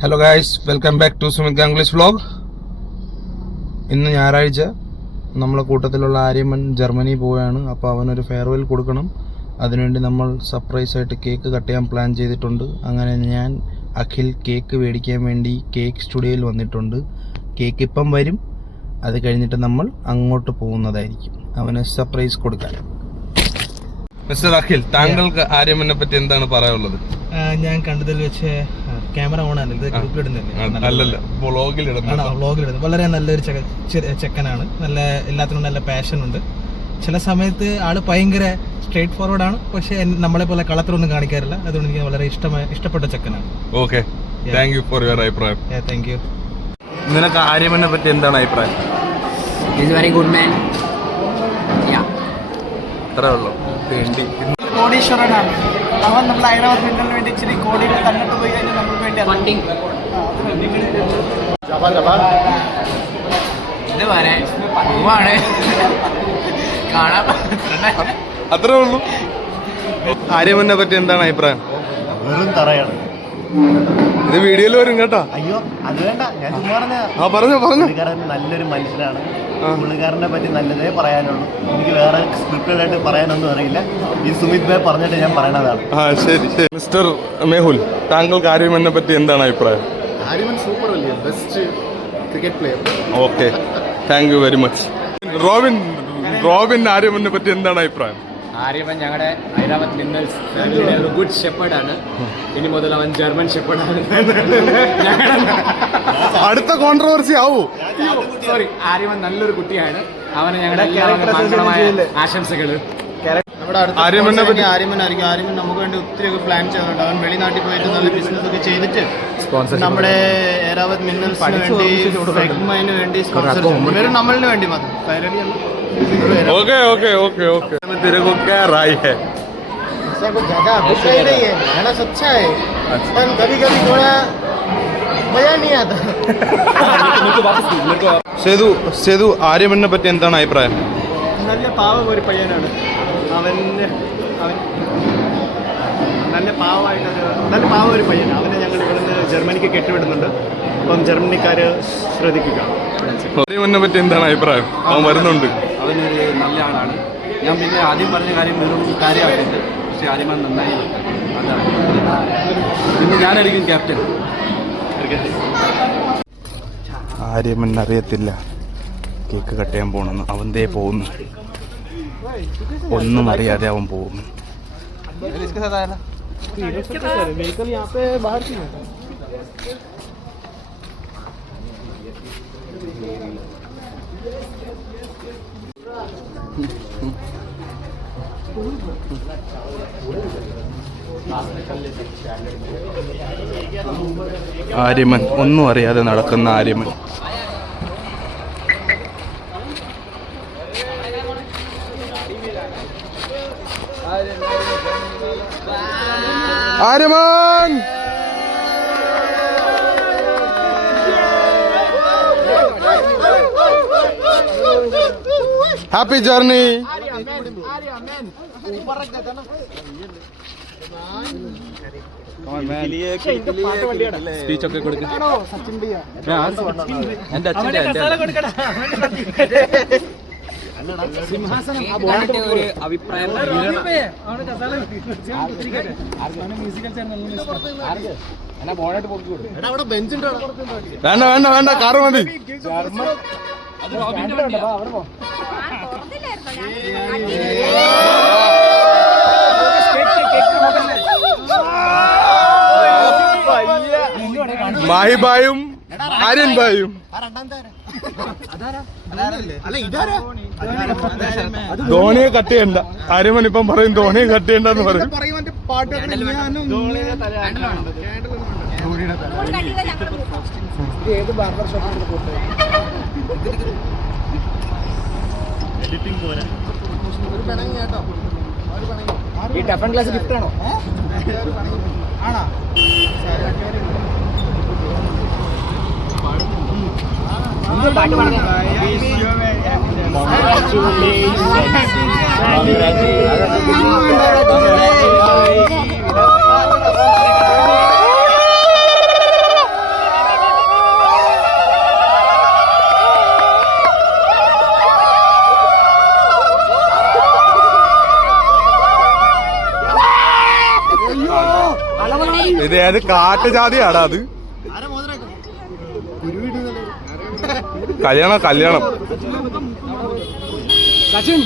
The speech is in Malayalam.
Hello guys, welcome back to Sumit Ganguly's vlog. ഇന്ന് ഞായറാഴ്ച നമ്മളെ കൂട്ടത്തിലുള്ള ആര്യമൻ ജർമ്മനി പോവുകയാണ്. അപ്പോൾ അവനൊരു ഫെയർവെൽ കൊടുക്കണം. അതിനുവേണ്ടി നമ്മൾ സർപ്രൈസായിട്ട് കേക്ക് കട്ട് ചെയ്യാൻ പ്ലാൻ ചെയ്തിട്ടുണ്ട്. അങ്ങനെ ഞാൻ അഖിൽ കേക്ക് മേടിക്കാൻ വേണ്ടി കേക്ക് സ്റ്റുഡിയോയിൽ വന്നിട്ടുണ്ട്. കേക്ക് ഇപ്പം വരും. അത് കഴിഞ്ഞിട്ട് നമ്മൾ അങ്ങോട്ട് പോകുന്നതായിരിക്കും അവന് സർപ്രൈസ് കൊടുക്കാൻ. മിസ്റ്റർ അഖിൽ, താങ്കൾക്ക് ആര്യമനെ പറ്റി എന്താണ് പറയാനുള്ളത്? ഞാൻ കണ്ടതിൽ വെച്ച് ക്യാമറ ഓൺ ആണ്, ഇത് അല്ലല്ല വ്ളോഗിലിടുന്നത്. വളരെ നല്ലൊരു ചെക്കനാണ്. നല്ല എല്ലാത്തിനും നല്ല പാഷൻ ഉണ്ട്. ചില സമയത്ത് ആള് ഭയങ്കര സ്ട്രേറ്റ് ഫോർവേഡ് ആണ്, പക്ഷെ നമ്മളെ പോലെ കളത്തിലൊന്നും കാണിക്കാറില്ല. അതുകൊണ്ട് എനിക്ക് വളരെ ഇഷ്ടപ്പെട്ട ചെക്കനാണ്. Okay, thank you for your അഭിപ്രായം. Thank you. നിനക്ക് ആര്യമനെ പറ്റി എന്താണ് അഭിപ്രായം? Is very good man. അത്രേ ഉള്ളൂ. കോടീശ്വരനാണ് അവൻ. നമ്മുടെ ഹൈദരാബാദ് മിന്നലിന് വേണ്ടി ഇച്ചിരി കോടികൾ തന്നിട്ട് പോയി കഴിഞ്ഞാൽ നമുക്ക് വേണ്ടി ഇത് പറയാൻ പോവാണ് കാണാൻ. അത്രേ ഉള്ളൂ. ആര്യമനെ പറ്റി എന്താണ് അഭിപ്രായം? വെറും തറയാണ്. ഇത് വീഡിയോയിൽ വരും കേട്ടോ. അയ്യോ അത് വേണ്ട, ഞാൻ ചുമ്മാ പറഞ്ഞു പുള്ളിക്കാരൻ നല്ലൊരു മനുഷ്യനാണ്. പുള്ളിക്കാരനെ പറ്റി നല്ലതേ പറയാനുള്ളൂ. എനിക്ക് വേറെ സ്ക്രിപ്റ്റഡ് ആയിട്ട് പറയാനൊന്നും അറിയില്ല. ഈ സുമിത് ഭായ് പറഞ്ഞിട്ട് ഞാൻ പറയണതാണ്. ശരി. മിസ്റ്റർ മേഹുൽ, താങ്കൾക്ക് ആര്യമനെ പറ്റി എന്താണ് അഭിപ്രായം? ആര്യമൻ സൂപ്പർ അല്ലേ, best cricket player. Okay, thank you very much. Robin ആര്യമനെ പറ്റി എന്താണ് അഭിപ്രായം? ആര്യവൻ ഞങ്ങളുടെ ഹൈദരാബാദ് മിന്നൽസ് ഫാമിലിയുടെ ഒരു ഗുഡ് ഷെപ്പേർഡാണ്. ഇനി മുതൽ അവൻ ജർമ്മൻ ഷെപ്പേർഡാണ്. അടുത്ത കോൺട്രവേഴ്സി ആവൂ. സോറി, ആര്യവൻ നല്ലൊരു കുട്ടിയാണ്. അവന് ഞങ്ങളുടെ ആശംസകൾ. ആര്യമനെ പറ്റി ആര്യമൻ നമുക്ക് വേണ്ടി ഒത്തിരി ഒക്കെ പ്ലാൻ ചെയ്യുന്നുണ്ട്. അവൻ വെളിനാട്ടിൽ പോയിട്ട് നല്ല ബിസിനസ് ഒക്കെ ചെയ്തിട്ട് നമ്മുടെ ഹൈദരാബാദ് മിന്നൽസിന് വേണ്ടി വേണ്ടി സ്പോൺസർ നമ്മളിന് വേണ്ടി മാത്രം. ओके तेरे को क्या राय है? ऐसा कुछ ज़्यादा गुस्सा ही नहीं है, मानस अच्छा है, पर कभी कभी थोड़ा मजा नहीं आता. സേതു ആര്യമനെ പറ്റി എന്താണ് അഭിപ്രായം? നല്ല പാവം ഒരു പയ്യനാണ് അവൻ. നല്ല പാവം ഒരു പയ്യൻ. അവനെ ഞങ്ങൾ ഇവിടുന്ന് ജർമ്മനിക്ക് കെട്ടിവിടുന്നുണ്ട്. അപ്പം ജർമ്മനിക്കാർ ശ്രദ്ധിക്കുക. ആര്യമനെ പറ്റി എന്താണ് അഭിപ്രായം? അവൻ വരുന്നുണ്ട്. അവനൊരു നല്ല ആളാണ്. ഞാൻ പിന്നെ ആദ്യം പറഞ്ഞ കാര്യം വെറും കാര്യമാക്കിയിട്ട്, പക്ഷെ ആര്യമാൻ നന്നായി. അതാണ് പിന്നെ ഞാനായിരിക്കും ക്യാപ്റ്റൻ. ആര്യമൻ അറിയത്തില്ല കേക്ക് കട്ട് ചെയ്യാൻ പോകണമെന്ന്. അവൻ ദേ പോകുന്നു. ഒന്നും അറിയാതെ അവൻ പോകുന്നു. ആര്യമൻ, ഒന്നും അറിയാതെ നടക്കുന്ന ആര്യമൻ. ആര്യമൻ ഹാപ്പി ജേർണി. സ്പീച്ചൊക്കെ കൊടുക്കും. എന്റെ അച്ഛൻ്റെ ഒരു അഭിപ്രായം വേണ്ട കാറ് മതി. മാഹി ബായും ആര്യൻ ബായും. ധോണിയെ കട്ട് ചെയ്യണ്ട. ആര്യമൻ ഇപ്പം പറയും ധോണിയെ കട്ട് ചെയ്യണ്ടെന്ന് പറയും. ഈ ടഫൻ ക്ലാസ് ഗിഫ്റ്റ് ആണോ? പാട്ട് പാടുക. ഇത് ഏത് കാട്ട് ജാതിയാടാ അത്? കല്യാണം കല്യാണം സച്ചിൻ